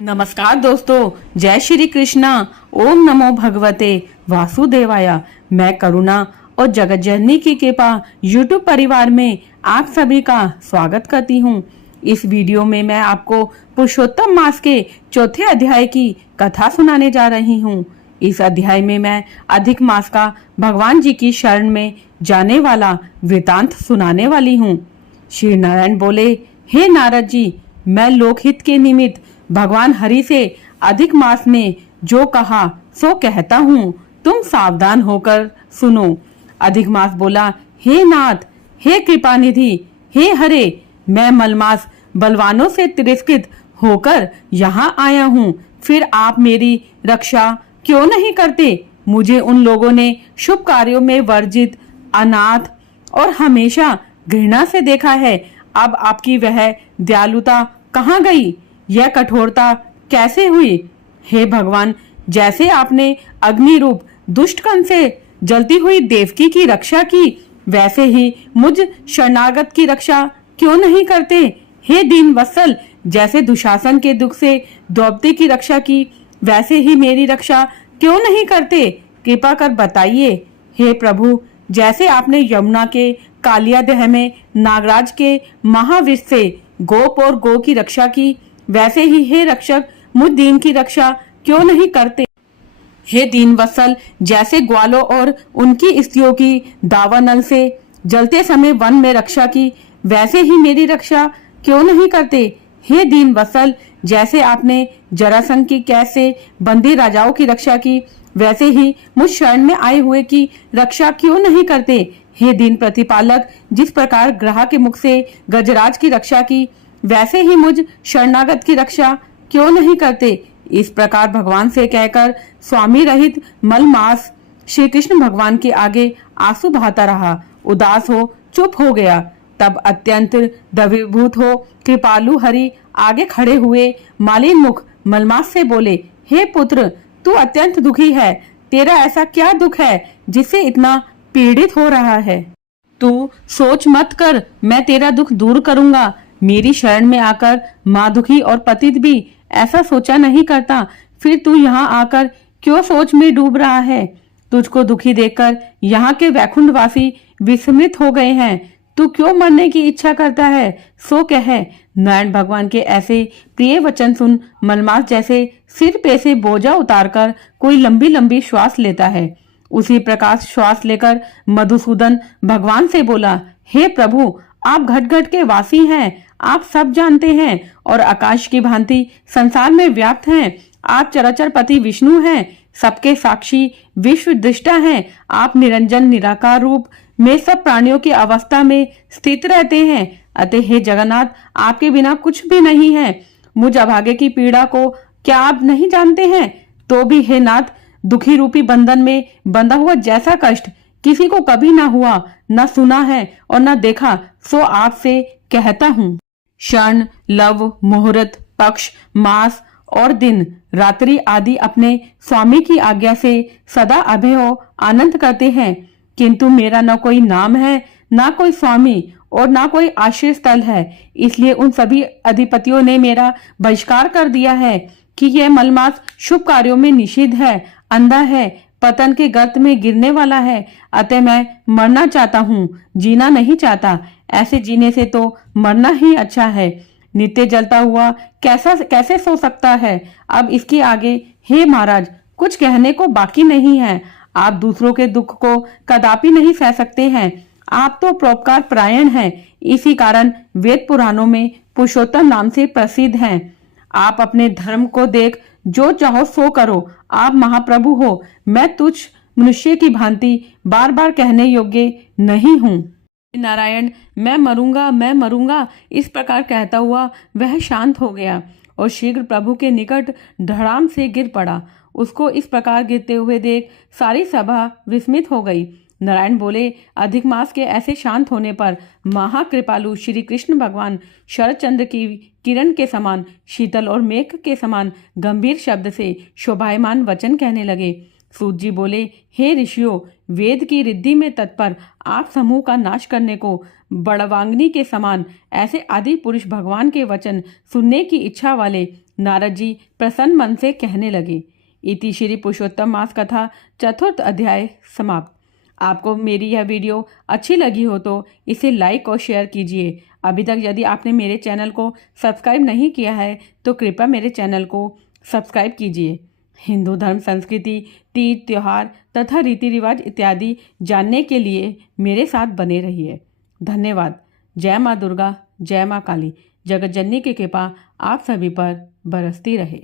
नमस्कार दोस्तों, जय श्री कृष्णा। ओम नमो भगवते वासुदेवाय। मैं करुणा और जगत जननी की कृपा YouTube परिवार में आप सभी का स्वागत करती हूँ। इस वीडियो में मैं आपको पुरुषोत्तम मास के चौथे अध्याय की कथा सुनाने जा रही हूँ। इस अध्याय में मैं अधिक मास का भगवान जी की शरण में जाने वाला वृतांत सुनाने वाली हूँ। श्री नारायण बोले, हे नारद जी, मैं लोकहित के निमित्त भगवान हरि से अधिक मास में जो कहा सो कहता हूँ, तुम सावधान होकर सुनो। अधिक मास बोला, हे नाथ, हे कृपा निधि, हे हरे, मैं मलमास बलवानों से तिरस्कृत होकर यहाँ आया हूँ, फिर आप मेरी रक्षा क्यों नहीं करते? मुझे उन लोगों ने शुभ कार्यों में वर्जित, अनाथ और हमेशा घृणा से देखा है। अब आपकी वह दयालुता कहाँ गई? यह कठोरता कैसे हुई? हे भगवान, जैसे आपने अग्नि रूप दुष्ट कण से जलती हुई देवकी की रक्षा की, वैसे ही मुझ शरणागत की रक्षा क्यों नहीं करते? हे दीन वत्सल, जैसे दुशासन के दुख से द्रौपदी की रक्षा की, वैसे ही मेरी रक्षा क्यों नहीं करते? कृपा कर बताइए। हे प्रभु, जैसे आपने यमुना के कालियादेह में नागराज के महाविष से गोप और गो की रक्षा की, वैसे ही हे रक्षक, मुझ दीन की रक्षा क्यों नहीं करते? हे दीन वत्सल, जैसे ग्वालों और उनकी स्त्रियों की दावानल से जलते समय वन में रक्षा की, वैसे ही मेरी रक्षा क्यों नहीं करते? हे दीन वत्सल, जैसे आपने जरासंध की कैद से बंदी राजाओं की रक्षा की, वैसे ही मुझ शरण में आए हुए की रक्षा क्यों नहीं करते? हे दीन प्रतिपालक, जिस प्रकार ग्रह के मुख से गजराज की रक्षा की, वैसे ही मुझ शरणागत की रक्षा क्यों नहीं करते? इस प्रकार भगवान से कहकर स्वामी रहित मलमास श्री कृष्ण भगवान के आगे आंसू बहाता रहा, उदास हो चुप हो गया। तब अत्यंत द्रवीभूत हो कृपालु हरि आगे खड़े हुए मालिन मुख मलमास से बोले, हे पुत्र, तू अत्यंत दुखी है। तेरा ऐसा क्या दुख है जिससे इतना पीड़ित हो रहा है? तू सोच मत कर, मैं तेरा दुख दूर करूंगा। मेरी शरण में आकर माँ दुखी और पतित भी ऐसा सोचा नहीं करता, फिर तू यहाँ आकर क्यों सोच में डूब रहा है? तुझको दुखी देखकर यहाँ के वैकुंठवासी विस्मित हो गए हैं। तू क्यों मरने की इच्छा करता है, सो कह। नारायण भगवान के ऐसे प्रिय वचन सुन मलमास जैसे सिर पे से बोझा उतारकर कोई लंबी लंबी श्वास लेता है, उसी प्रकार श्वास लेकर मधुसूदन भगवान से बोला, हे प्रभु, आप घट घट के वासी हैं, आप सब जानते हैं और आकाश की भांति संसार में व्याप्त हैं। आप चराचर पति विष्णु हैं, सबके साक्षी विश्व दृष्टा हैं। आप निरंजन निराकार रूप में सब प्राणियों की अवस्था में स्थित रहते हैं। अतः हे जगन्नाथ, आपके बिना कुछ भी नहीं है। मुझ अभागे की पीड़ा को क्या आप नहीं जानते हैं? तो भी हे नाथ, दुखी रूपी बंधन में बंधा हुआ जैसा कष्ट किसी को कभी ना हुआ, न सुना है और न देखा, सो आपसे कहता हूँ। क्षण, लव, मुहूर्त, पक्ष, मास और दिन रात्रि आदि अपने स्वामी की आज्ञा से सदा अभय हो आनंद करते हैं, किंतु मेरा न कोई नाम है, न कोई स्वामी और न कोई आश्रय स्थल है। इसलिए उन सभी अधिपतियों ने मेरा बहिष्कार कर दिया है कि यह मलमास शुभ कार्यों में निषिद्ध है, अंधा है, पतन के गर्त में गिरने वाला है। अतः मैं मरना चाहता हूँ, जीना नहीं चाहता। ऐसे जीने से तो मरना ही अच्छा है। नित्य जलता हुआ कैसे सो सकता है? अब इसके आगे हे महाराज, कुछ कहने को बाकी नहीं है। आप दूसरों के दुख को कदापि नहीं सह सकते हैं। आप तो परोपकार परायण हैं, इसी कारण वेद पुराणों में पुरुषोत्तम नाम से प्रसिद्ध हैं। आप अपने धर्म को देख जो चाहो सो करो। आप महाप्रभु हो, मैं तुझ मनुष्य की भांति बार बार कहने योग्य नहीं हूँ। नारायण, मैं मरूंगा, मैं मरूंगा, इस प्रकार कहता हुआ वह शांत हो गया और शीघ्र प्रभु के निकट धड़ाम से गिर पड़ा। उसको इस प्रकार गिरते हुए देख सारी सभा विस्मित हो गई। नारायण बोले, अधिक मास के ऐसे शांत होने पर महाकृपालु श्री कृष्ण भगवान शरद चंद्र की किरण के समान शीतल और मेघ के समान गंभीर शब्द से शोभायमान वचन कहने लगे। सूत जी बोले, हे ऋषियों, वेद की रिद्धि में तत्पर आप समूह का नाश करने को बड़वांगनी के समान ऐसे आदि पुरुष भगवान के वचन सुनने की इच्छा वाले नारद जी प्रसन्न मन से कहने लगे। इति श्री पुरुषोत्तम मास कथा चतुर्थ अध्याय समाप्त। आपको मेरी यह वीडियो अच्छी लगी हो तो इसे लाइक और शेयर कीजिए। अभी तक यदि आपने मेरे चैनल को सब्सक्राइब नहीं किया है तो कृपया मेरे चैनल को सब्सक्राइब कीजिए। हिंदू धर्म, संस्कृति, तीज, त्योहार तथा रीति रिवाज इत्यादि जानने के लिए मेरे साथ बने रहिए। धन्यवाद। जय माँ दुर्गा, जय माँ काली। जगत जननी की कृपा आप सभी पर बरसती रहे।